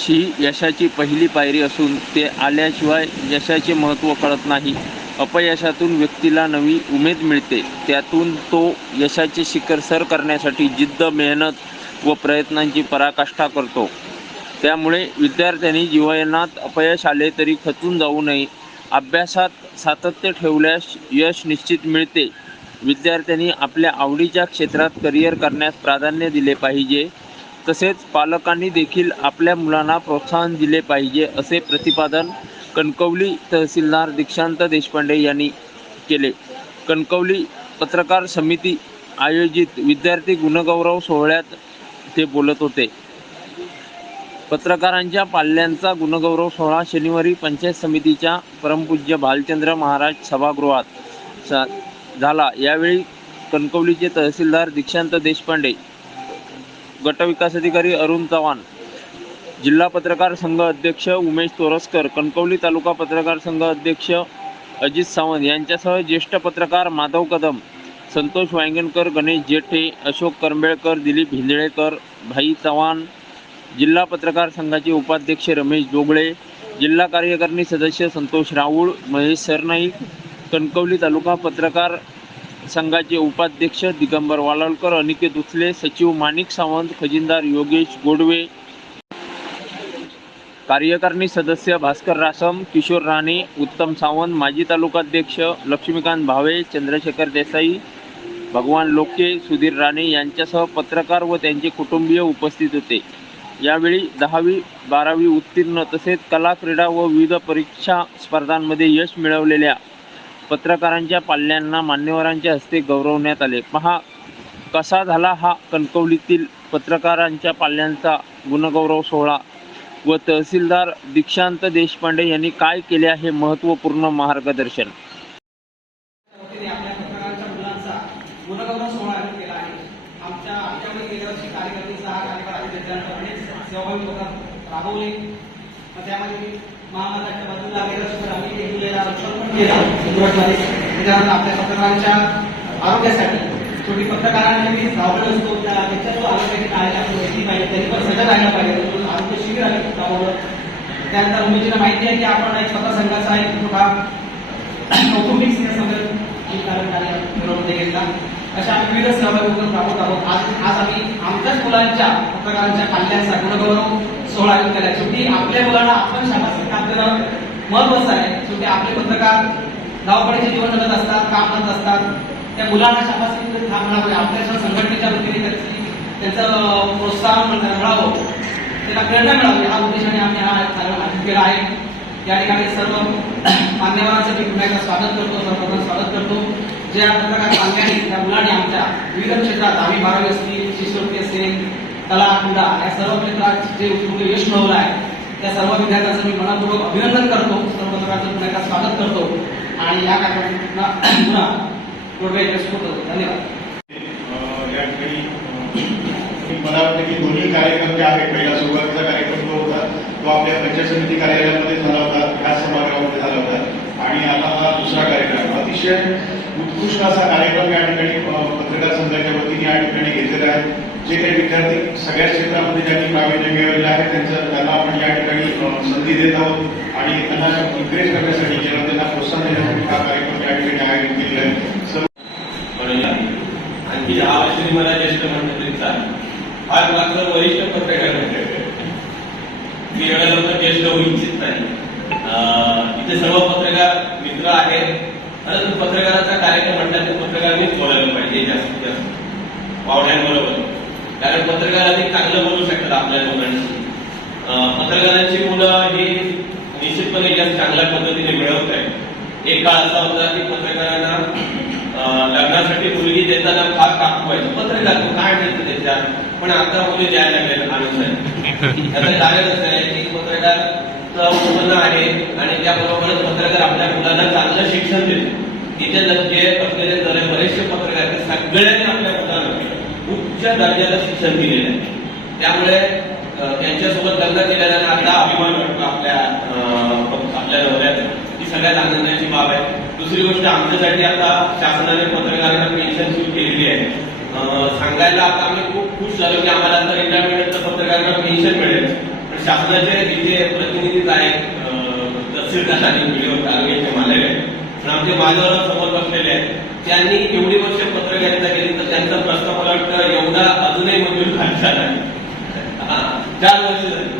यश ही यशाची पहिली पायरी असून ते आल्याशिवाय यशाचे महत्त्व कळत नाही. अपयशातून व्यक्तीला नवी उमेद मिळते. त्यातून तो यशाचे शिखर सर करण्यासाठी जिद्द मेहनत व प्रयत्नांची पराकाष्ठा करतो. त्यामुळे विद्यार्थ्यांनी जीवनात अपयश आले तरी खचून जाऊ नये. अभ्यासात सातत्य ठेवल्यास यश निश्चित मिळते. विद्यार्थ्यांनी आपल्या आवडीच्या क्षेत्रात करिअर करण्यास प्राधान्य दिले पाहिजे. तसेच पालकांनी देखील आपल्या मुलांना प्रोत्साहन दिले पाहिजे असे प्रतिपादन कणकवली तहसीलदार दीक्षांत देशपांडे यांनी केले. कणकवली पत्रकार समिती आयोजित विद्यार्थी गुणगौरव सोहळ्यात ते बोलत होते. पत्रकारांच्या पाल्यांचा गुणगौरव सोहळा शनिवारी पंचायत समितीच्या परमपूज्य भालचंद्र महाराज सभागृहात सा झाला. यावेळी कणकवलीचे तहसीलदार दीक्षांत देशपांडे गटविकास अधिकारी अरुण चव्हाण जिल्हा पत्रकार संघ अध्यक्ष उमेश तोरसकर कणकवली तालुका पत्रकार संघ अध्यक्ष अजित सावंत यांच्यासह ज्येष्ठ पत्रकार माधव कदम संतोष वांगणकर गणेश जेठे अशोक करंबेळकर दिलीप हिंदळेकर भाई चव्हाण जिल्हा पत्रकार संघाचे उपाध्यक्ष रमेश जोगळे जिल्हा कार्यकारिणी सदस्य संतोष राऊळ महेश सरनाईक कणकवली तालुका पत्रकार संघाचे उपाध्यक्ष दिगंबर वालावलकर अनिकेत उचले सचिव माणिक सावंत खजिनदार योगेश गोडवे कार्यकारिणी सदस्य भास्कर रासम किशोर राणे उत्तम सावंत माजी तालुकाध्यक्ष लक्ष्मीकांत भावे चंद्रशेखर देसाई भगवान लोके सुधीर राणे यांच्यासह पत्रकार व त्यांचे कुटुंबीय उपस्थित होते. यावेळी दहावी बारावी उत्तीर्ण तसेच कला क्रीडा व विविध परीक्षा स्पर्धांमध्ये यश मिळवलेल्या पत्रकारांच्या पाल्यांना मान्यवरांच्या हस्ते गौरवण्यात आले. पहा कसा झाला हा कणकवलीतील पत्रकारांच्या पाल्यांचा गुणगौरव सोहळा? व तहसीलदार दीक्षांत देशपांडे यांनी काय केले आहे महत्त्वपूर्ण मार्गदर्शन? राबवले. त्यामध्ये महामाता बाजूला गेल्या वर्षी आम्ही एक जुलैला वृक्षारोपण केला. सुरुवातमध्ये त्याच्यानंतर आपल्या पत्रकारांच्या आरोग्यासाठी. शेवटी पत्रकारांनी मी धावपळ असतो. त्या- त्याच्या जो आरोग्याची काळजी घेतली पाहिजे. तरी पण सजग राहायला पाहिजे. म्हणून आरोग्य शिबिर आम्ही त्यामुळं त्यानंतर उमेदीला माहिती आहे की आपण एक स्वतः संघाचा एक मोठा कौटुंबिक स्नेहसंमेलन ही मिरवणूक घेतला. अशा आम्ही विविध सहभागी उपक्रम राबवत आहोत. आज आज आम्ही आमच्याच मुलांच्या पत्रकारांच्या कल्याणचा गुणगौरव सोहळा आयोजित केला. शेवटी आपल्या मुलांना आपण शाळा काम महत्वाचं आहे. शेवटी आपले पत्रकार धावपळीचे जीवन जगत असतात काम करत असतात. त्या मुलांना शाबासकी काम म्हणजे आपल्या संघटनेच्या वतीने त्याची त्याचं प्रोत्साहन मिळणं- मिळावं. त्याला प्रेरणा मिळावी. हा उद्देशाने आम्ही हा कार्यक्रम आयोजित केला आहे. या ठिकाणी सर्व मान्यवरांचं मी पुन्हा एकदा स्वागत करतो सर्वप्रथम स्वागत करतो. जे या पत्रकार पालकांनी त्या मुलांनी आमच्या विविध क्षेत्रात आम्ही बारावी असतील शिष्यवृत्ती असेल कला क्रीडा या सर्व क्षेत्रात जे उत्कृष्ट यश मिळवलं आहे त्या सर्व विद्यार्थ्यांचं मी मनापूर्वक अभिनंदन करतो. सर्व पत्रकारांचं पुन्हा एकदा स्वागत करतो. आणि या कार्यक्रमात पुन्हा पुन्हा पुढे करतो. धन्यवाद. या ठिकाणी मला वाटतं की दोन्ही कार्यक्रम जे आहेत. पहिला सुरुवातीचा कार्यक्रम जो होता तो आपल्या पंचायत समिती कार्यालयामध्ये झाला होता. खास सभागृहामध्ये झाला होता. आणि आता हा दुसरा कार्यक्रम. अतिशय उत्कृष्ट असा कार्यक्रम या ठिकाणी पत्रकार संघाच्या वतीने या ठिकाणी घेतलेला आहे. जे काही विद्यार्थी सगळ्या क्षेत्रामध्ये ज्यांनी प्रावीण्य मिळवलेलं आहे त्यांचं त्यांना आपण या ठिकाणी संधी देत आहोत. आणि त्यांना इन्करेज करण्यासाठी किंवा त्यांना प्रोत्साहन देण्यासाठी हा कार्यक्रम या ठिकाणी आयोजित केलेला आहे. सर्व आणखी हा श्री मला ज्येष्ठ मंडळींचा आज मात्र वरिष्ठ पत्रकार मंडळ ज्येष्ठ होऊ इच्छित नाही. इथे सर्व पत्रकार मित्र आहेत. परंतु पत्रकाराचा कार्यक्रम म्हटलं तर पत्रकारांनीच बोलायला पाहिजे जास्तीत जास्त. पाहुण्यांबरोबर. कारण पत्रकार अधिक चांगलं बोलू शकतात आपल्या लोकांशी. पत्रकारांची मुलं हे निश्चितपणे जास्त चांगल्या पद्धतीने मिळवत आहेत एक काळ असा होता की पत्रकारांना लग्नासाठी मुलगी देताना फार टाकू व्हायचं. पत्रकार तू काय मिळतं त्याच्यात? पण आता मुली द्यायला लागले आनंद याचं कारण असं आहे की पत्रकार उत्पन्न आहे आणि त्याबरोबरच पत्रकार आपल्या मुलांना चांगलं शिक्षण देतो. इथे जे असलेले जरे बरेचसे पत्रकार ते सगळ्यांनी आपल्या मुलांना उच्च दर्जाचं शिक्षण दिलेलं आहे. त्यामुळे त्यांच्यासोबत लग्न केल्यानं आता अभिमान वाटतो आपल्या आपल्या नवऱ्याचा ही सगळ्यात आनंदाची बाब आहे. दुसरी गोष्ट आमच्यासाठी आता शासनाने पत्रकारांना पेन्शन सुरू केलेली आहे. सांगायला आता आम्ही खूप खुश झालो की आम्हाला आता रिटायरमेंट पत्रकारांना पेन्शन मिळेल. पण शासनाचे इथे प्रतिनिधीच आहेत तहसीलदार आणि व्हिडिओ तालुक्याचे मालक आहेत पण आमचे माझ्यावर समोर बसलेले आहेत त्यांनी एवढी वर्ष पत्रकारिता केली तर त्यांचा प्रश्न मला वाटतं एवढा अजूनही मंजूर झालेला नाही. चार वर्ष झाली.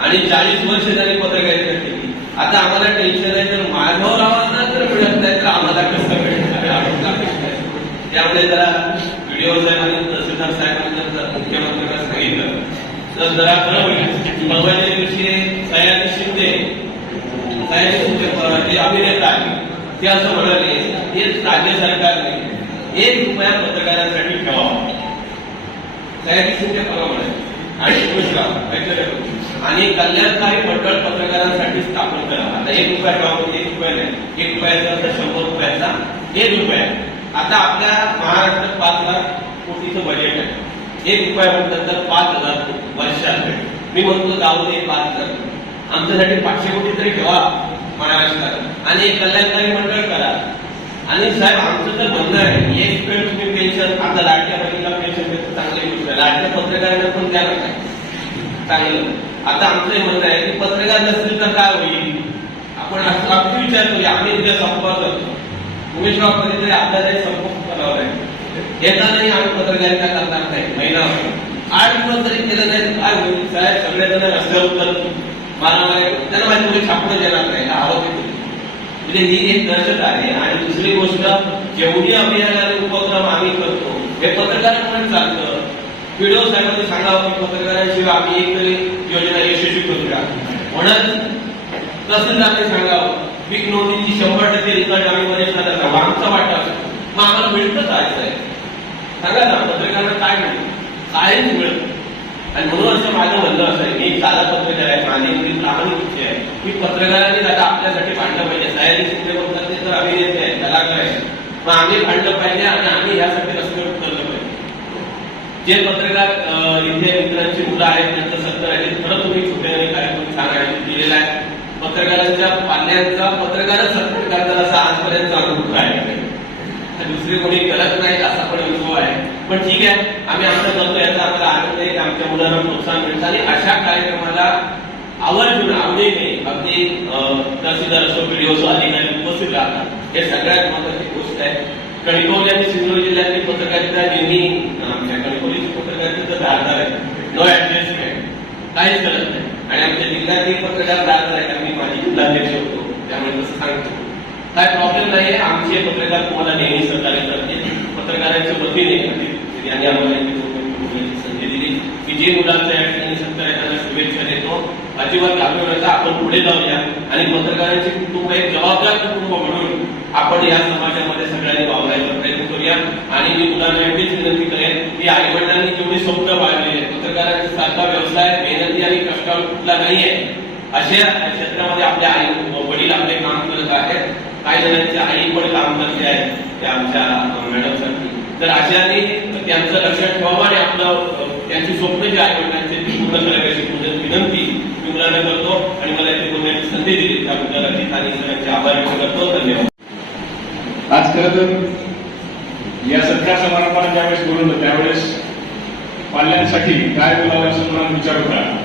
आणि चाळीस वर्ष त्यांनी पत्रकारिता केली आता आम्हाला टेन्शन आहे तर माधवरावांना जर मिळत नाही तर आम्हाला कसं मिळेल? त्यामुळे जरा व्हिडिओ साहेब आणि तहसीलदार साहेबांनी मुख्यमंत्री तर जरा बरं होईल परवाच्या दिवशी सयाजी शिंदे सयाजी शिंदे जे अभिनेता आहे ते असं म्हणाले हे राज्य सरकारने एक रुपया पत्रकारांसाठी ठेवावा. सयाजी शिंदे परवा म्हणाले आणि कृष्णराव ऐकलं आणि कल्याणकारी मंडळ पत्रकारांसाठी स्थापन करा. आता एक रुपया ठेवा म्हणजे एक रुपया नाही. एक रुपयाचा तर शंभर रुपयाचा एक रुपया आता आपल्या महाराष्ट्रात पाच लाख कोटीचं बजेट आहे. एक रुपया म्हटलं तर पाच हजार वर्षात मी म्हणतो जाऊ दे पाच हजार आमच्यासाठी पाचशे कोटी तरी ठेवा महाराष्ट्रात आणि एक कल्याणकारी मंडळ करा. आणि साहेब आमचं तर बंद आहे एक पेड तुम्ही पेन्शन आता लाडक्या बहिणीला पेन्शन देतो चांगली गोष्ट आहे. लाडक्या पत्रकारांना पण द्या ना चांगलं. आता आमचं हे म्हणणं आहे की पत्रकार नसतील तर काय होईल? आपण असं अगदी विचार करूया. आम्ही उद्या संपर्क करतो. उमेशराव कधीतरी आपल्याला संपर्क करावा लागेल. येता नाही आम्ही पत्रकारिता करणार नाही महिना आठ दिवस जरी केलं नाही काय होईल? साहेब सगळेजण रस्त्यावर उतरतील मारामारी त्यांना माहिती म्हणजे छापणं देणार नाही हा आरोप म्हणजे ही एक दहशत आहे. आणि दुसरी गोष्ट जेवढी अभियान आणि उपक्रम आम्ही करतो हे पत्रकारांकडे चालतं. व्हिडिओ साहेबांनी सांगावं की पत्रकारांशिवाय आम्ही एक तरी योजना यशस्वी करूया म्हणून तहसीलदारांनी सांगावं पीक नोंदीची शंभर टक्के रिझल्ट आम्ही मध्ये आमचा वाटा मग आम्हाला मिळतच आहे साहेब? सांगा ना पत्रकारांना काय मिळतं काहीच मिळत आणि म्हणून असं माझं म्हणणं असं आहे मी साधा पत्रकार आहे माझी एवढी प्रामाणिक इच्छा आहे. की पत्रकारांनी आता आपल्यासाठी भांडलं पाहिजे. सायरी शिंदे बोलतात ते तर अभिनेते आहेत कलाकार आहेत मग आम्ही भांडलं पाहिजे आणि आम्ही यासाठी रस्त्यावर उतरलं पाहिजे. जे पत्रकार इथे मित्रांची मुलं आहेत त्यांचं सत्तर आहे खरं तुम्ही छोटे आणि कार्यक्रम छान आहे दिलेला आहे. पत्रकारांच्या पाल्यांचा पत्रकारच सत्कार करतात असा आजपर्यंत अनुभव आहे. तर दुसरे कोणी करत नाहीत असा पण अनुभव आहे. पण ठीक आहे आम्ही आमचं करतो याचा आम्हाला आनंद आहे की आमच्या मुलांना प्रोत्साहन मिळतं आणि अशा कार्यक्रमाला आवर्जून आवडीने अगदी तहसीलदार असो व्हिडिओ असो अधिकारी उपस्थित राहतात. हे सगळ्यात महत्वाची गोष्ट आहे. कणकवली आणि सिंधुदुर्ग जिल्ह्यातली पत्रकारिता नेहमी आमच्या कणकवलीची पत्रकारिता धारदार आहे. नो ऍडजस्टमेंट काहीच करत नाही. आणि आमच्या जिल्ह्यातली पत्रकार धारदार आहे आम्ही माझी जिल्हाध्यक्ष होतो. त्यामुळे तसं सांगतो. काय प्रॉब्लेम नाहीये. आमचे पत्रकार तुम्हाला नेहमी सहकार्य करते. पत्रकारांच्या वतीने यांनी आम्हाला संधी दिली. की जे मुलांचा या ठिकाणी त्यांना शुभेच्छा देतो. अजिबात घाबरू नका. आपण पुढे जाऊया. आणि पत्रकारांचे कुटुंब एक जबाबदार कुटुंब म्हणून आपण या समाजामध्ये सगळ्यांनी वावरायचा प्रयत्न करूया. आणि मी मुलांना एवढीच विनंती करेन की आई वडिलांनी जेवढी स्वप्न बाळगलेली आहेत पत्रकारांचा सारखा व्यवसाय मेहनती आणि कष्टाळू कुठला नाहीये. अशा क्षेत्रामध्ये आपले आई वडील आपले काम करत आहेत. काही जणांचे आई पण काम करते आहे त्या आमच्या मॅडम तर अशाने त्यांचं लक्षात ठेवावं आणि आपलं त्यांची स्वप्न जी आई वडिलांची ती पूर्ण करायची विनंती मी मुलांना करतो आणि मला इथे बोलण्याची संधी दिली. त्याबद्दल अजित आणि सरांचे आभार व्यक्त करतो. धन्यवाद. आज खरं तर या सत्कार समारंभाला ज्यावेळेस बोलवलं त्यावेळेस पाल्यांसाठी काय बोलावं असं मला विचार होता?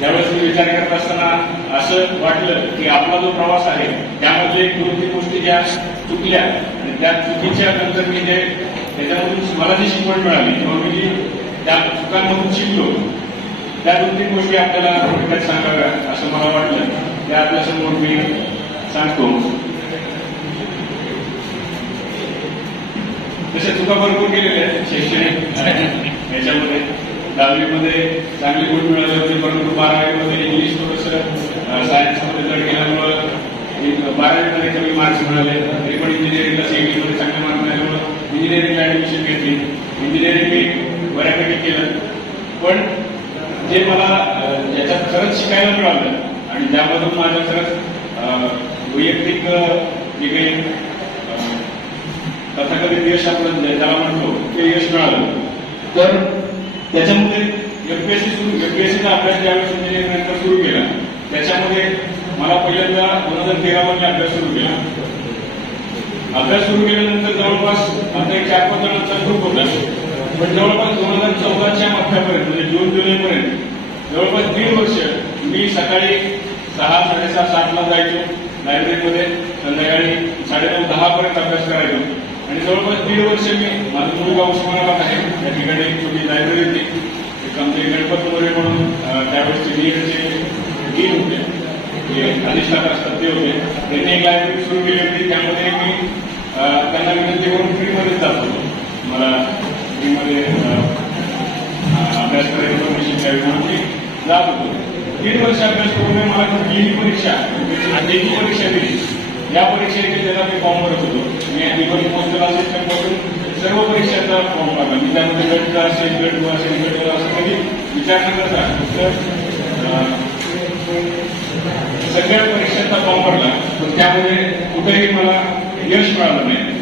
त्यावेळेस मी विचार करत असताना असं वाटलं की आपला जो प्रवास आहे त्यामध्ये दोन तीन गोष्टी ज्या चुकल्या आणि त्या चुकीच्या नंतर मी जे त्याच्यामधून मला जी शिकवण मिळाली किंवा मी जी त्या चुकांमधून शिकलो त्या दोन तीन गोष्टी आपल्याला थोडक्यात सांगाव्या असं मला वाटलं. त्या आपल्यासमोर मी सांगतो. तशा चुका भरपूर केलेल्या आहेत शैक्षणिक याच्यामध्ये. दहावीमध्ये चांगले गुण मिळाले होते परंतु बारावीमध्ये इंग्लिश थोडंसं सायन्समध्ये जर गेल्यामुळं एक बारावीमध्ये कमी मार्क्स मिळाले. तरी पण इंजिनिअरिंगला सीईटीमध्ये चांगले मार्क्स मिळाल्यामुळं इंजिनिअरिंगला ऍडमिशन घेतली इंजिनिअरिंग मी बऱ्यापैकी केलं. पण जे मला याच्यात खरंच शिकायला मिळालं आणि त्यामधून माझं खरंच अं, वैयक्तिक जे काही अं, तथाकथित यश आपण ज्याला म्हणतो ते यश मिळालं. तर त्याच्यामध्ये एमपीएससी सुरू एमपीएससीचा अभ्यास ज्यावेळेस इंजिनिअरिंग सुरू केला त्याच्यामध्ये मला पहिल्यांदा दोन हजार तेरा मध्ये अभ्यास सुरू केला. अभ्यास सुरू केल्यानंतर जवळपास आता एक चार पाच जणांचा ग्रुप होता. पण जवळपास दोन हजार चौदाच्या मध्यापर्यंत म्हणजे जून जुलैपर्यंत जवळपास दीड वर्ष मी सकाळी सहा साडेसहा सातला जायचो. लायब्ररीमध्ये संध्याकाळी साडेनऊ दहा पर्यंत अभ्यास करायचो. आणि जवळपास दीड वर्ष मी माझं मूळ गाव उस्मानाबाद आहे. त्या ठिकाणी एक छोटी लायब्ररी होती. एक आमचे गणपत मोरे म्हणून त्यावेळेसचे बीएडचे डीन होते. जे अधिष्ठाता असतात ते होते. त्यांनी एक लायब्ररी सुरू केली होती. त्यामध्ये मी त्यांना विनंती करून फ्रीमध्ये जात होतो. मला फ्रीमध्ये अभ्यास करायला इन्फॉर्मेशन द्यावी म्हणून मी जात होतो. तीन वर्ष अभ्यास करून मला कुठलीही परीक्षा म्हणजे लेखी परीक्षा दिली या परीक्षेचे त्याला मी फॉर्म भरत होतो. मी इव्हन पोस्टल असिस्टंटपासून सर्व परीक्षांचा फॉर्म भरला. मी त्यामध्ये गट असेल गट ब असेल गट ब असं कधी विचार न करता. फक्त सगळ्या परीक्षांचा फॉर्म भरला. पण त्यामध्ये कुठेही मला यश मिळालं नाही.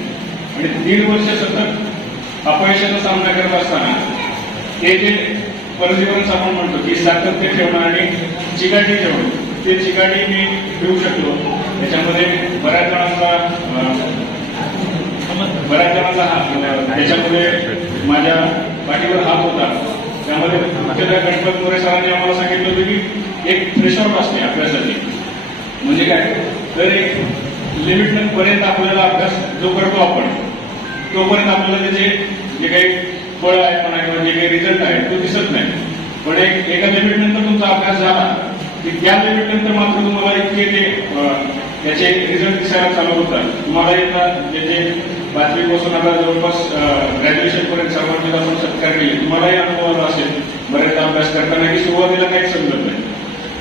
आणि दीड वर्ष सतत अपयशाचा सामना करत असताना हे जे परजीवन आपण म्हणतो की सातत्य ठेवणं आणि चिकाटी ठेवणं ते चिकाटी मी ठेवू शकलो. त्याच्यामध्ये बऱ्याच जणांचा बऱ्याच जणांचा हात त्याच्यामध्ये माझ्या पाठीवर हात होता. त्यामध्ये मुख्यतः गणपत मोरे सरांनी आम्हाला सांगितलं होतं की एक थ्रेशॉल्ड असते अभ्यासाची. म्हणजे काय? तर एक लिमिट पर्यंत आपल्याला अभ्यास जो करतो आपण तोपर्यंत आपल्याला त्याचे जे काही फळ आहे म्हणा किंवा जे काही रिझल्ट आहे तो दिसत नाही. पण एक एका लिमिट नंतर तुमचा अभ्यास झाला. की त्या लिमिट नंतर मात्र तुम्हाला इतके ते याचे एक रिझल्ट दिसायला चालू होतात तुम्हाला एकदा त्याचे पाचवीपासून आता जवळपास ग्रॅज्युएशन पर्यंत सर्वांनी आपण सत्कार केले तुम्हालाही अनुभव आला असेल. बऱ्याचदा अभ्यास करताना की सुरुवातीला काहीच समजत नाही.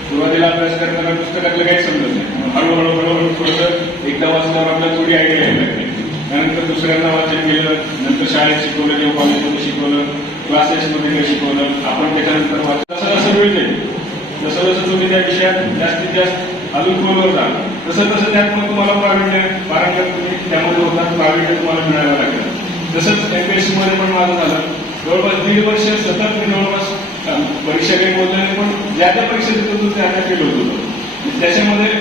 सुरुवातीला अभ्यास करताना पुस्तकातलं काहीच समजत नाही. हळूहळू हळूहळू थोडंसं एकदा वाचल्यावर आपल्याला थोडी आयडिया यायला लागते. त्यानंतर दुसऱ्यांदा वाचन केलं नंतर शाळेत शिकवलं किंवा कॉलेजमध्ये शिकवलं क्लासेसमध्ये शिकवलं आपण त्याच्यानंतर वाचलं. असं असं मिळते जसं जसं तुम्ही त्या विषयात जास्तीत जास्त अजून खोलवर जाणार जसं तसं त्यात तुम्हाला प्रावीण्य पारंगत तुम्ही त्यामध्ये होतात प्रावीण्य तुम्हाला मिळावं लागेल. तसंच एमपीएससी मध्ये पण माझं झालं. जवळपास दीड वर्ष सतत मी जवळपास परीक्षा काही बोलत नाही पण ज्या त्या परीक्षा देत होतो त्या त्या केलं होतो. त्याच्यामध्ये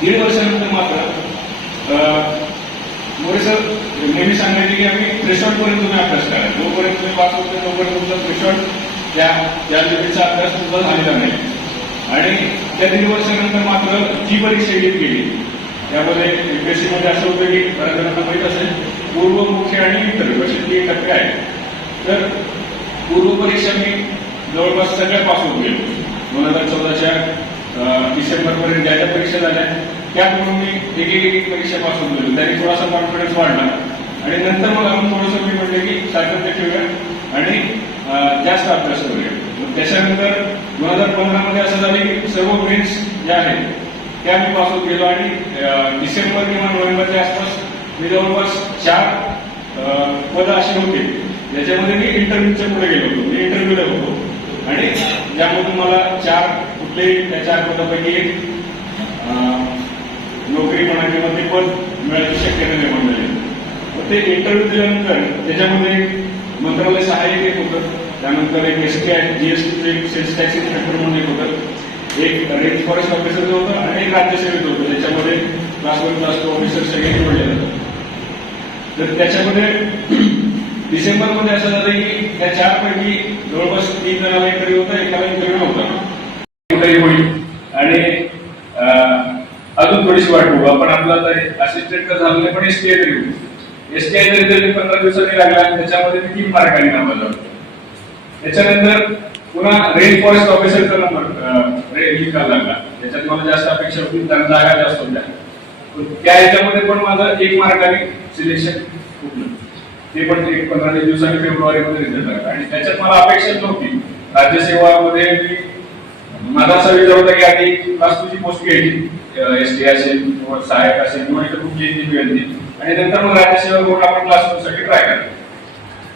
दीड वर्षानंतर मात्र अं, मोरे सर नेहमी सांगायचे की आम्ही थ्रेशॉल्ड पर्यंत तुम्ही अभ्यास करा. जोपर्यंत तुम्ही पास होते तोपर्यंत तुमचा थ्रेशॉल्ड त्या त्या लेवलचा अभ्यास तुमचा झालेला नाही. आणि त्या दीड वर्षानंतर मात्र जी परीक्षा येत गेली. त्यामध्ये युपीएससीमध्ये असं होतं की बऱ्याच जणांना माहीत असेल पूर्व मुख्य आणि इतर असे तीन टप्पे आहेत तर पूर्व परीक्षा मी जवळपास सगळ्या पास गेलो. दोन हजार चौदाच्या डिसेंबरपर्यंत ज्या ज्या परीक्षा झाल्या त्यामुळे मी एक एक परीक्षा पास होऊन गेलो. त्याने थोडासा कॉन्फिडन्स वाढला. आणि नंतर मग आपण थोडंसं मी म्हटलं की सातत्य ठेवूया आणि जास्त अभ्यास करूया. मग त्याच्यानंतर दोन हजार पंधरा मध्ये असं झालं की सर्व मेन्स ज्या आहेत त्या मी पास होत गेलो आणि डिसेंबर किंवा नोव्हेंबरच्या आसपास मी जवळपास चार पद पदं अशी होती. ज्याच्यामध्ये मी इंटरव्ह्यूच्या पुढे गेलो होतो. मी इंटरव्ह्यूला होतो. आणि ज्यामधून मला चार कुठलेही त्या चार पदापैकी एक नोकरी म्हणा किंवा ते पद मिळायची शक्यता निर्माण झाली. ते इंटरव्ह्यू दिल्यानंतर त्याच्यामध्ये मंत्रालय सहाय्यक एक होतं. त्यानंतर एक एस टी आय जीएसटीचं एक सेल्स टॅक्स इन्स्पेक्टर म्हणून एक होतं. एक रेंज फॉरेस्ट ऑफिसरचं होतं आणि एक राज्यसेवेचं होतं. त्याच्यामध्ये class one class two officer सगळे निवडले जातात तर त्याच्यामध्ये डिसेंबरमध्ये असं झालं की त्या चारपैकी जवळपास तीन जणांना इंटरव्ह्यू होता एकाला इंटरव्ह्यू नव्हता. इंटरव्ह्यू होईल. आणि अजून थोडीशी वाट बघू. आपण आपला असिस्टंट तर झालं नाही पण एसटीआय तरी होऊ एसटीआय तरी तरी पंधरा दिवसांनी लागला आणि त्याच्यामध्ये मी तीन मार्कांनी नामाला त्याच्यानंतर पुन्हा रेन फॉरेस्ट ऑफिसरचा नंबर निकाल लागला. त्याच्यात मला जास्त अपेक्षा होती त्यांना जागा जास्त होत्या. त्या याच्यामध्ये पण माझं एक मार्काने सिलेक्शन ते पण एक पंधरा दिवसांनी फेब्रुवारीमध्ये रिझल्ट लागला आणि त्याच्यात मला अपेक्षा नव्हती. राज्यसेवामध्ये मी माझा असा विचार होता की आधी क्लास तुझी पोस्ट घ्यायची. एस टी असेल किंवा सहाय्यक असेल किंवा इतर कुठली मिळाली आणि नंतर मग राज्यसेवा करून आपण क्लास टू साठी ट्राय करतो.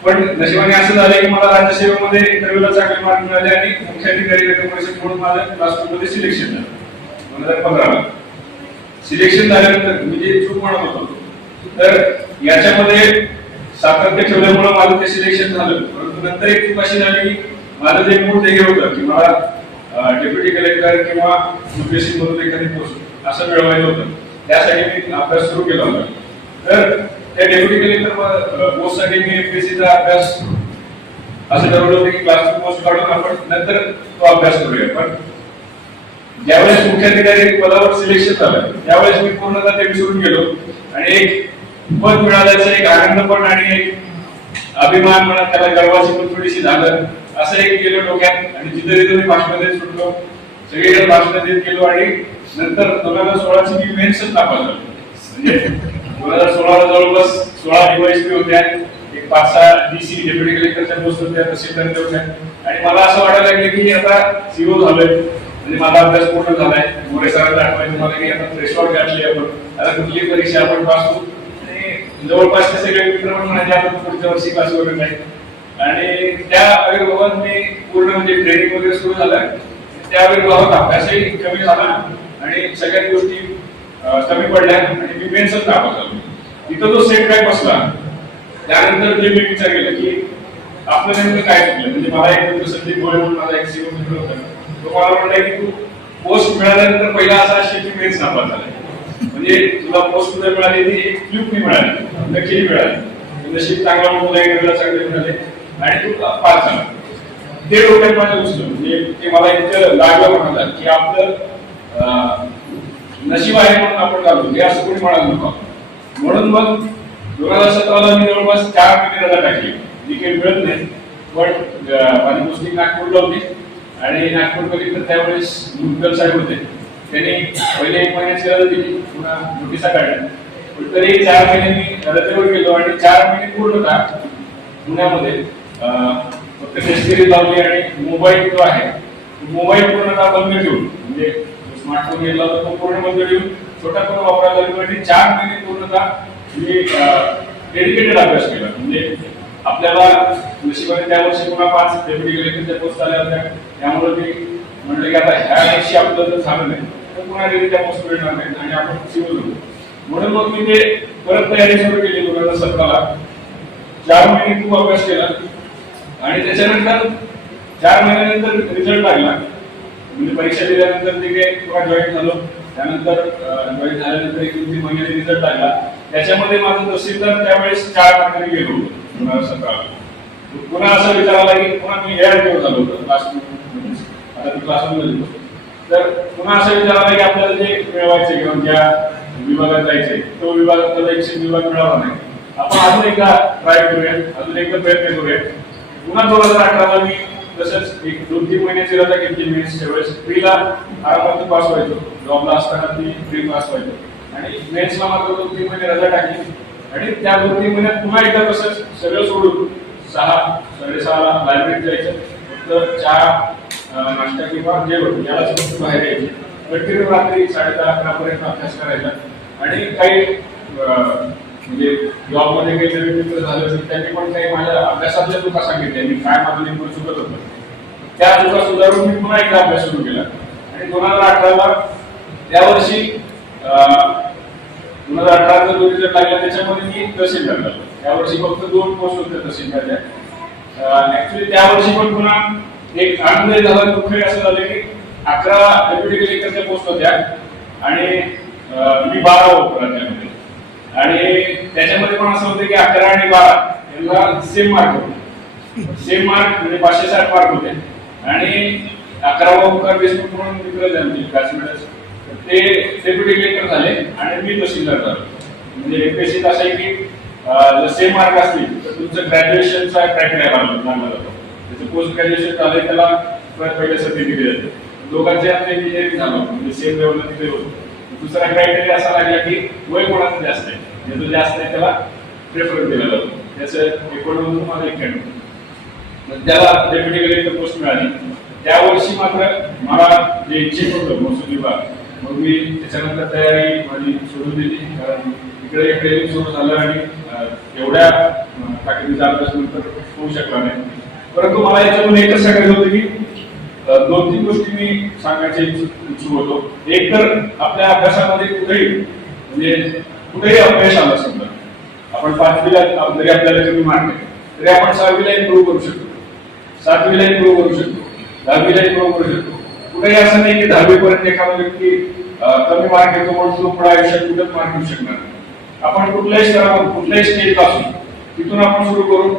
पण नशिबाने असं झालं की मला राज्यसेवेमध्ये इंटरव्ह्यूला चांगले मार्क मिळाले आणि मुख्य अधिकारी परिषद म्हणून माझं क्लासरूममध्ये मध्ये सिलेक्शन झालं. दोन हजार पंधराला. सिलेक्शन झाल्यानंतर मी जे चूक म्हणत होतो तर याच्यामध्ये सातत्य ठेवल्यामुळे माझं ते सिलेक्शन झालं. परंतु नंतर एक चूक अशी झाली की माझं जे मूळ ध्येय होतं की मला डेप्युटी कलेक्टर किंवा युपीएससी मधून एखादी पोस्ट असं मिळवायचं होतं. त्यासाठी मी अभ्यास सुरू केला होता. तर त्या डेप्युटी कलेक्टर पोस्टसाठी मी एमपीएससीचा अभ्यास असं ठरवलं होतं की क्लासची पोस्ट काढून आपण नंतर तो अभ्यास करूया. पण ज्यावेळेस मुख्याधिकारी पदावर सिलेक्शन झालं त्यावेळेस मी पूर्णतः ते विसरून गेलो. आणि एक पद मिळाल्याचा एक आनंद पण आणि एक अभिमान म्हणा त्याला गर्वाची पण थोडीशी झालं. असं एक गेलो डोक्यात आणि जिथे तिथे मी भाषण देत सुटलो सगळीकडे भाषण देत गेलो आणि नंतर दोन हजार सोळाची मी मेन्सच दाखवलं म्हणजे दोन हजार सोळा सोळा डिवाइस होत्या. एक पाच सहा डीसी डेप्युटी कलेक्टरच्या पोस्ट होत्या तहसीलदारच्या होत्या. आणि मला असं वाटायला लागलं की आता सीओ झालोय. म्हणजे माझा अभ्यास पूर्ण झालाय. मोरे सरांना आठवायचं तुम्हाला की आता थ्रेशोल्ड गाठली आपण. आता कुठली परीक्षा आपण पास होऊ आणि जवळपास ते सगळे मित्र पण म्हणाले आपण पुढच्या वर्षी पास वगैरे नाही. आणि त्या आविर्भावात मी पूर्ण म्हणजे ट्रेनिंग वगैरे सुरू झालं. त्या आविर्भावात अभ्यासही कमी झाला. आणि सगळ्याच गोष्टी कमी पडल्या. आणि मी मेन्सच दाखवत आलो तिथं जो सेट बॅक बसला. त्यानंतर जे मी विचार केला की आपलं नेमकं काय चुकलं? म्हणजे मला एक मित्र संदीप गोळे म्हणून माझा एक सीओ मित्र होता. तो मला म्हणला की तू पोस्ट मिळाल्यानंतर पहिला असा शेती मेन मेन्स झाला म्हणजे तुला पोस्ट जर मिळाली ती एक क्लिप नाही मिळाली. नक्की मिळाली. म्हणजे नशीब चांगला म्हणून तुला इंटरव्ह्यूला चांगले मिळाले. आणि तू पार झाला ते डोक्यात माझ्या घुसलं. म्हणजे ते मला इतकं लागलं म्हणाला की आपलं नशीब आहे म्हणून आपण घालतो हे असं कोणी म्हणाल नको. म्हणून मग दोन हजार सतराला मी जवळपास चार महिने टाकली. जी काही मिळत नाही पण माझी पोस्टिंग नागपूरला होती आणि नागपूरमध्ये तर त्यावेळेस मुद्गल साहेब होते. त्यांनी पहिले एक महिन्याची रजा दिली पुन्हा नोटिसा काढल्या. पण तरी चार महिने मी रजेवर गेलो आणि चार महिने पूर्ण पूर्णतः पुण्यामध्ये. फक्त शेतकरी लावली आणि मोबाईल जो आहे मोबाईल पूर्णतः बंद ठेवून म्हणजे स्मार्टफोन घेतला होता तो पूर्ण बंद ठेवून छोटा करून वापरायला लागलो आणि चार महिने पूर्णतः मी डेडिकेटेड अभ्यास केला. म्हणजे आपल्याला नशिबाने त्या वर्षी पुन्हा पाच डेप्युटी कलेक्टरच्या पोस्ट आल्या होत्या. त्यामुळे मी म्हणलं की आता ह्या वर्षी आपलं जर झालं नाही तर पुन्हा डेली त्या पोस्ट मिळणार नाही आणि आपण सिव्हिल होतो म्हणून मग मी ते परत तयारी सुरू केली दोन हजार सतराला चार महिने खूप अभ्यास केला. आणि त्याच्यानंतर चार महिन्यानंतर रिझल्ट लागला. म्हणजे परीक्षा दिल्यानंतर तिथे पुन्हा जॉईन झालो. त्यानंतर जॉईन झाल्यानंतर एक दोन तीन महिन्याने रिझल्ट लागला त्याच्यामध्ये माझं तहसीलदार त्यावेळेस चार मार्काने गेलो सकाळ. पुन्हा असं विचार की पुन्हा मी एअर ठेव झालो होतो क्लास आता मी क्लासमध्ये तर पुन्हा असं विचार की आपल्याला जे मिळवायचे किंवा ज्या विभागात जायचे तो विभाग आपल्याला एकशे विभाग मिळाला नाही. आपण अजून एकदा ट्राय करूया अजून एकदा प्रयत्न करूया पुन्हा दोन हजार अठराला मी तसंच एक दोन तीन महिन्याची रजा घेतली मी त्यावेळेस फ्रीला आरामात पास व्हायचो. जॉबला असताना ती फ्री पास व्हायचो. आणि मेन्सला मात्र दोन तीन महिने रजा टाकली. आणि त्या दोन तीन महिन्यात पुन्हा एकदा तसंच सगळं सोडून सहा साडेसहाला लायब्ररीत जायचं. फक्त चहा नाश्ता किंवा जेवण यालाच फक्त बाहेर यायचे. कंटिन्यू रात्री साडेदहा अकरा पर्यंत अभ्यास करायचा. आणि काही म्हणजे जॉबमध्ये काही नवीन मित्र झाले असेल त्यांनी पण काही माझ्या अभ्यासातल्या चुका सांगितल्या. मी काय माझं नेमकं चुकत होतं. त्या चुका सुधारून मी पुन्हा एकदा अभ्यास सुरू केला. आणि दोन हजार अठराला त्या वर्षी दोन हजार अठराचा जो रिझल्ट लागला त्याच्यामध्ये मी तहसीलदार झालो. त्या वर्षी फक्त दोन पोस्ट होते तहसीलदारच्या ऍक्च्युली त्या वर्षी पण पुन्हा एक आनंद झाला दुःख असं झालं की अकरा डेप्युटी कलेक्टरच्या पोस्ट होत्या. आणि मी बारा होतो राज्यामध्ये आणि त्याच्यामध्ये पण असं होतं की अकरा आणि बारा यांना सेम मार्क होते. सेम मार्क म्हणजे पाचशे साठ मार्क होते. आणि अकरावा उपकार देशमुख म्हणून मित्र झाले क्लासमेट्स ते डेप्युटी कलेक्टर झाले आणि मी तहसीलदार झालो. म्हणजे एमपीएससीत असं आहे की जर सेम मार्क असतील तर तुमचं ग्रॅज्युएशनचा क्रायटेरिया लागला जातो त्याचं पोस्ट ग्रॅज्युएशन झालं त्याला पहिले सध्या दिली जाते दोघांचे आता इंजिनिअरिंग झालं म्हणजे सेम लेवलला तिथे होतं. दुसरा क्रायटेरिया असा लागला की वय कोणाचं जास्त आहे? म्हणजे ज्याचं जास्त आहे त्याला प्रेफर दिला जातो. त्याचं एकोणनव्वद मला एक्क्याण्णव. मग त्याला डेप्युटी कलेक्टर पोस्ट मिळाली. त्या वर्षी मात्र मला जे इच्छित होतं महसूल विभाग मग मी त्याच्यानंतर तयारी माझी सोडून दिली. कारण इकडे ट्रेनिंग सुरू झालं आणि एवढ्या ताकदीचा अभ्यास नंतर होऊ शकला नाही. परंतु मला याच्यातून एकच सांगायचं होतं की दोन तीन गोष्टी मी सांगायचे इच्छुक इच्छुक होतो. एक तर आपल्या अभ्यासामध्ये कुठेही म्हणजे कुठेही अपयश आलं समजा. आपण पाचवीला जरी आपल्याला कमी मार्क तरी आपण सहावीला इम्प्रूव्ह करू शकतो. सातवीला इम्प्रूव्ह करू शकतो. दहावीला इम्प्रूव्ह करू शकतो. कुठेही असं नाही की दहावी पर्यंत एखादा व्यक्ती कमी मार्क घेतो म्हणून तो पुढे आयुष्यात कुठं मार्क घेऊ शकणार आपण कुठल्याही स्तरावर कुठल्याही स्टेजला असू तिथून आपण सुरू करू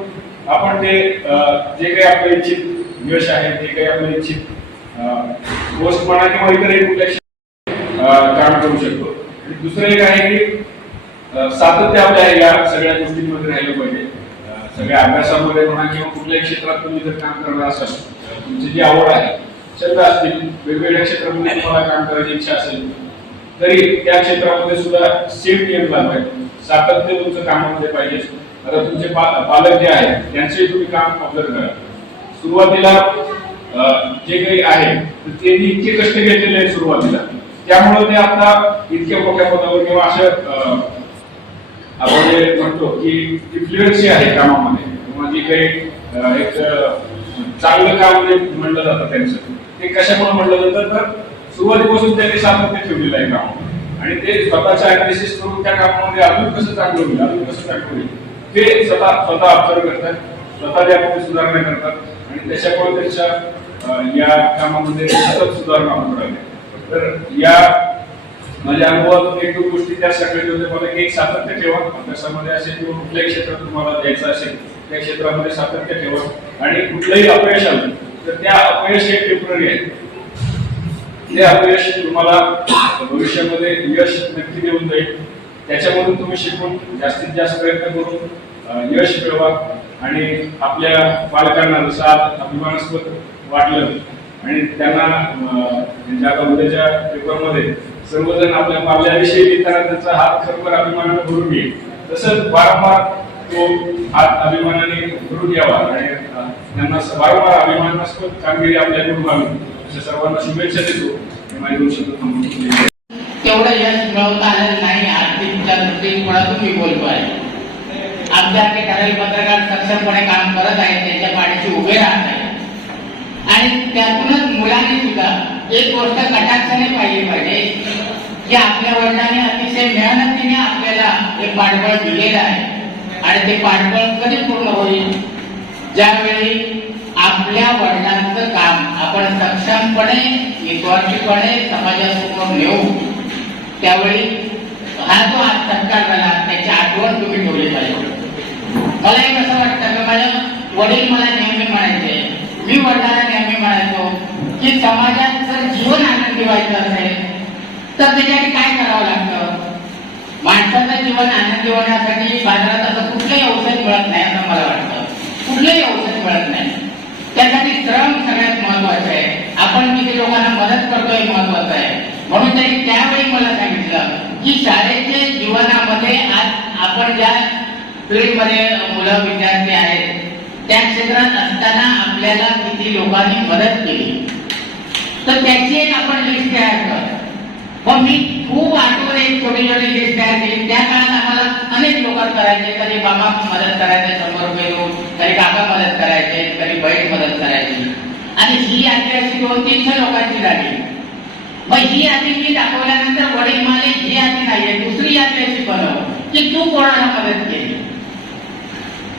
आपण ते अं, जे काही आपलं इच्छित यश आहे जे काही आपलं इच्छित गोष्ट म्हणा किंवा इतरही कुठल्या काम करू शकतो. आणि दुसरं एक आहे की सातत्य आपल्या या सगळ्या गोष्टींमध्ये राहिलं पाहिजे. सगळ्या अभ्यासामध्ये म्हणा किंवा कुठल्याही क्षेत्रात तुम्ही जर काम करणार असाल तुमची जी आवड आहे छंद असतील वेगवेगळ्या क्षेत्रामध्ये तुम्हाला काम करायची इच्छा असेल तरी त्या क्षेत्रामध्ये सुद्धा सेम नियम पाहिजे सातत्य तुमचं कामामध्ये पाहिजे. आता तुमचे पालक जे आहेत त्यांचे तुम्ही काम ऑब्झर्व करा. सुरुवातीला जे काही आहे ते इतके कष्ट घेतलेले आहेत सुरुवातीला. त्यामुळे ते आता इतक्या मोठ्या पदावर किंवा अशा आपण जे म्हणतो की इन्फ्लुएन्सी आहे कामामध्ये किंवा जी काही एक चांगलं काम जे म्हणलं जातं त्यांचं ते कशामुळे म्हणलं जातं? तर सुरुवातीपासून त्यांनी सातत्य ठेवलेलं आहे काम आणि ते स्वतःच्या अनालिसिस करून त्या कामामध्ये अजून कसं चांगलं होईल अजून कसं चांगलं होईल ते स्वतः स्वतः ऑब्झर्व करतात स्वतः त्यामध्ये सुधारणा करतात आणि त्याच्यामुळे त्यांच्या या कामामध्ये सतत सुधारणा होत राहते तर या माझ्या अनुभवातून एक दोन गोष्टी त्या सगळ्या होते मला एक सातत्य ठेवा. अभ्यासामध्ये असेल किंवा कुठल्याही क्षेत्रात तुम्हाला द्यायचं असेल त्या क्षेत्रामध्ये सातत्य ठेवा. आणि कुठलंही अपयश आलं तर त्या अपयश हे टेंपररी आहे. ते अपयश तुम्हाला भविष्यामध्ये यश नक्की देऊन जाईल. त्याच्यामधून तुम्ही शिकून जास्तीत जास्त प्रयत्न करून यश मिळवा. आणि आपल्या पालकांना जसं आज अभिमानास्पद वाटलं. आणि त्यांना ज्या म्हणजे उद्याच्या पेपरमध्ये सर्वजण आपल्या पाल्याविषयी लिहिताना त्यांचा हात खरोखर अभिमानाने भरून घेईल तसंच वारंवार तो हात अभिमानाने भरून घ्यावा. आणि त्यांना वारंवार अभिमानास्पद कामगिरी आपल्या व्हावी अशा सर्वांना शुभेच्छा देतो. आणि माझे दोन शब्द थांबवतो. तेवढं यश मिळवता आलं नाही. आर्थिकच्या दृष्टिकोनातून मी बोलतो बोलतोय आमच्यासारखे ठराविक पत्रकार सक्षमपणे काम करत आहेत. त्यांच्या पाठीशी उभे राहत आहेत. आणि त्यातूनच मुलांनी सुद्धा एक गोष्ट कटाक्षाने पाहिली पाहिजे. की आपल्या वडिलांनी अतिशय मेहनतीने आपल्याला हे पाठबळ दिलेलं आहे. आणि ते पाठबळ कधी पूर्ण होईल? ज्यावेळी आपल्या वडिलांचं काम आपण सक्षमपणे निस्वार्थीपणे समाजासमोर नेऊ त्यावेळी हा जो आज सत्कार झाला त्याची आठवण तुम्ही ठेवली पाहिजे. मला एक असं वाटतं की माझ्या वडील मला नेहमी म्हणायचे मी वडिलांना नेहमी म्हणायचो की समाजात जर असेल तर त्याच्यासाठी काय करावं लागतं? माणसाचं जीवन आनंदी होण्यासाठी बाजारात असं कुठलंही औषध मिळत नाही असं मला वाटतं. कुठलंही औषध मिळत नाही. त्यासाठी श्रम सगळ्यात महत्वाचं आहे. आपण किती लोकांना मदत करतोय महत्वाचं आहे. म्हणून त्यांनी त्यावेळी मला सांगितलं की शाळेच्या जीवनामध्ये आज आपण ज्या फील्डमध्ये मुलं विद्यार्थी आहेत त्या क्षेत्रात असताना आपल्याला किती लोकांनी मदत केली. तर त्याची एक आपण लिस्ट तयार कर मग मी खूप आठवण एक छोटी छोटी लिस्ट तयार केली. त्या काळात आम्हाला अनेक लोक करायचे. कधी बाबा मदत करायचे शंभर रुपये देऊन. कधी काका मदत करायचे कधी बहीण मदत करायची. आणि ही यादी अशी दोन तीनशे लोकांची झाली. मग ही यादी मी दाखवल्यानंतर वडील मला ही यादी नाहीये दुसरी यादी अशी बनव की तू कोणाला मदत केली?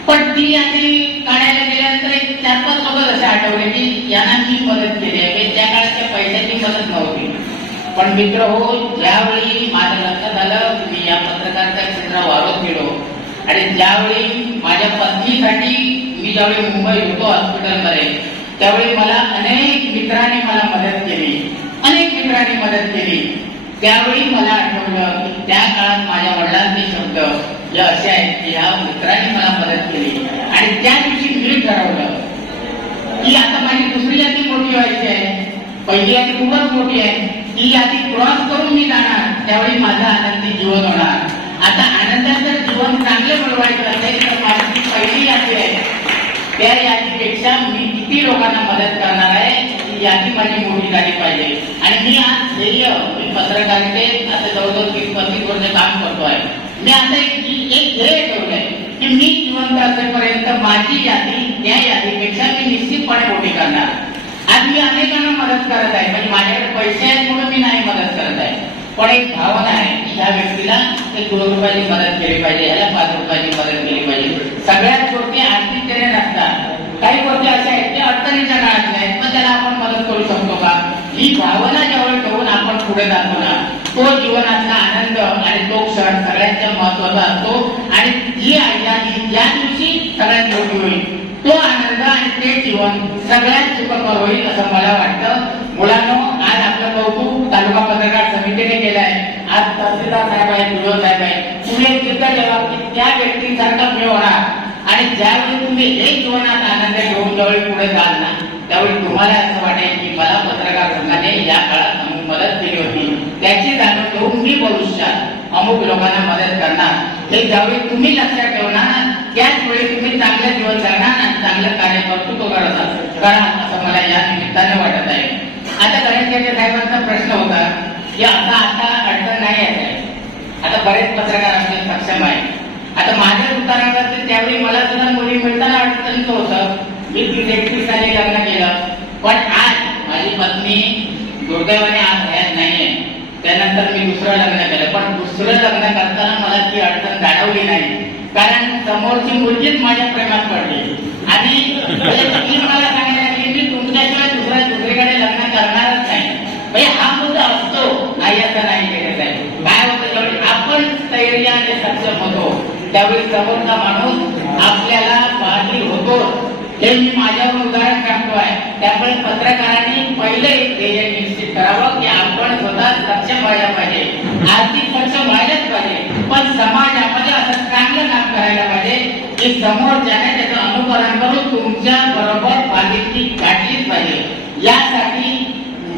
पण ती यादी काढायला गेल्यानंतर एक चार पाच लोक असे आठवले की यांना मी मदत केली आहे. की त्या काळात त्या मदत नव्हती पण मित्र हो ज्यावेळी माझं लक्षात आलं मी या पत्रकाराच्या क्षेत्रात वाढत गेलो. आणि ज्यावेळी माझ्या पत्नीसाठी मी ज्यावेळी मुंबई होतो हॉस्पिटलमध्ये त्यावेळी मला अनेक मित्रांनी मला मदत केली. अनेक मित्रांनी मदत केली. त्यावेळी मला आठवलं की त्या काळात माझ्या वडिलांचे शब्द जे असे आहेत की ह्या मित्रांनी मला मदत केली. आणि त्या दिवशी मी ठरवलं की आता माझी दुसरी यादी मोठी व्हायची आहे. पहिली यादी खूपच मोठी आहे. ती यादी क्रॉस करून मी जाणार त्यावेळी माझा आनंदी जीवन होणार. आता आनंदाचं जीवन चांगलं मिळवायचं असेल तर माझी पहिली यादी आहे. त्या यादीपेक्षा मी किती लोकांना मदत करणार आहे यादी माझी मोठी झाली पाहिजे. आणि मी आज ध्येय मी पत्रकारिते आता जवळजवळ तीस पस्तीस वर्ष काम करतोय मी आता एक एक ध्येय ठेवलंय की मी जिवंत असेपर्यंत माझी यादी त्या यादीपेक्षा मी निश्चितपणे मोठी करणार. आज मी अनेकांना मदत करत आहे. म्हणजे माझ्याकडे पैसे आहेत म्हणून मी नाही मदत करत आहे. पण एक भावना आहे की ह्या व्यक्तीला एक दोन रुपयाची मदत केली पाहिजे याला पाच रुपयाची मदत केली पाहिजे. सगळ्याच गोष्टी आर्थिकतेने नसतात. काही गोष्टी अशा आहेत की अडचणीच्या काळात नाहीत मग त्याला आपण मदत करू शकतो का? ही भावना जवळ ठेवून आपण पुढे जातो ना तो जीवनातला आनंद आणि तो क्षण सगळ्यांच्या महत्त्वाचा असतो. आणि जी यादी ज्या दिवशी सगळ्यात मोठी होईल. तो आनंद आणि ते जीवन सगळ्यात सुखकर होईल असं मला वाटतं मुलांनो आज आपलं कौतुक तालुका पत्रकार समितीने केलं आहे आज तहसीलदार साहेब आहे विजय साहेब आहे पुढे सुद्धा जेव्हा की त्या व्यक्तीसारखा मी होणार आणि ज्यावेळी तुम्ही एक जीवनात आनंद घेऊन ज्यावेळी पुढे जाल ना त्यावेळी तुम्हाला असं वाटेल की मला पत्रकार संघाने या काळात मदत केली होती त्याची जाणीव घेऊन मी भविष्यात अमुक लोकांना मदत करणार. हे ज्यावेळी तुम्ही लक्षात ठेवणार ना त्याच तुम्ही चांगलं जीवन जगणार आणि चांगलं कार्य कर्तृत्व करत करा असं मला या निमित्ताने वाटत आहे. आता गणेश साहेबांचा प्रश्न होता की आता आता अडचण नाही येत आहे. आता बरेच पत्रकार आपले सक्षम आहे आता माझ्या दुकानावर त्यावेळी मला सुद्धा मुली मिळताना अडचणीचं होतं. मी तीस एकतीस साली लग्न केलं. पण आज माझी पत्नी दुर्दैवाने आज हयात नाहीये. त्यानंतर मी दुसरं लग्न दुसरं लग्न करताना मला ती अडचण जाणवली नाही. कारण समोरची मुलगीच माझ्या प्रेमात पडली. आणि म्हणजे मला सांगण्यात लागली मी तुमच्याशिवाय दुसऱ्या दुसरीकडे लग्न करणारच नाही. म्हणजे हा मुद्दा असतो नाही असं नाही केलं आहे काय होतं ज्यावेळी आपण स्थैर्याने सक्षम होतो त्यावेळी समोरचा माणूस आपल्याला बाजी होतो. हे मी माझ्यावर उदाहरण सांगतोय त्यामुळे पत्रकारांनी पहिले ध्येय निश्चित करावं की आपण स्वतः सक्षम व्हायला पाहिजे. आर्थिक सक्षम व्हायलाच पाहिजे. पण समाजामध्ये असं चांगलं काम करायला पाहिजे. की समोर ज्याने त्याचं अनुकरण करून तुमच्या बरोबर बाधिती गाठलीच पाहिजे. यासाठी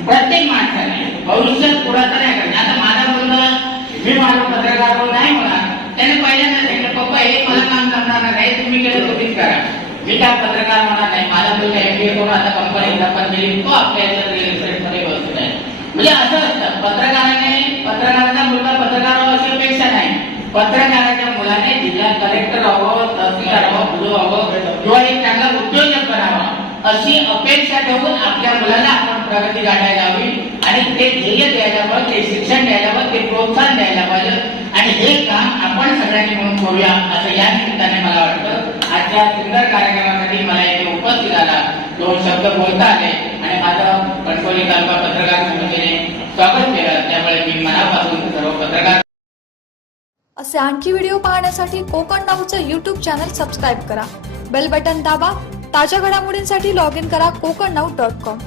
प्रत्येक माणसाने भविष्यात पुढाकार नाही करणे आता माझा मुलगा मी माझा पत्रकार नाही म्हणा त्याने पहिल्यांदा सांगितलं पप्पा हे मला काम करणार नाही. तुम्ही केलं तुम्हीच करा. मी काय पत्रकार म्हणा नाही. माझा मुलगा एमबीए करून आता कंपनी स्थापन केली तो आपल्या रिअल इस्टेटमध्ये बसत आहे. म्हणजे असं असतं. पत्रकाराने पत्रकाराचा मुलगा पत्रकार व्हावा अशी अपेक्षा नाही. पत्रकाराच्या मुलाने जिल्हा कलेक्टर व्हावं तहसीलदार व्हावं गुरु व्हावं किंवा एक चांगला उद्योजक बनावा अशी अपेक्षा ठेवून आपल्या मुलाला आपण प्रगती गाठायला हवी आणि ते ध्येय द्यायला हवं ते शिक्षण द्यायला हवं ते प्रोत्साहन द्यायला पाहिजे. आणि हे काम आपण सगळ्यांनी म्हणून करूया असं या निमित्ताने मला वाटतं. आजच्या सुंदर कार्यक्रमासाठी मला इथे उपस्थित आला. दोन शब्द बोलता आले. माझं कणकवली तालुका पत्रकार समितीने स्वागत केलं. त्यामुळे मी मनापासून सर्व पत्रकार असे आणखी व्हिडिओ पाहण्यासाठी कोकण नाऊचं यूट्यूब चॅनल सबस्क्राईब करा. बेल बटन दाबा. ताज्या घडामोडींसाठी लॉग इन करा कोकण नाऊ डॉट कॉम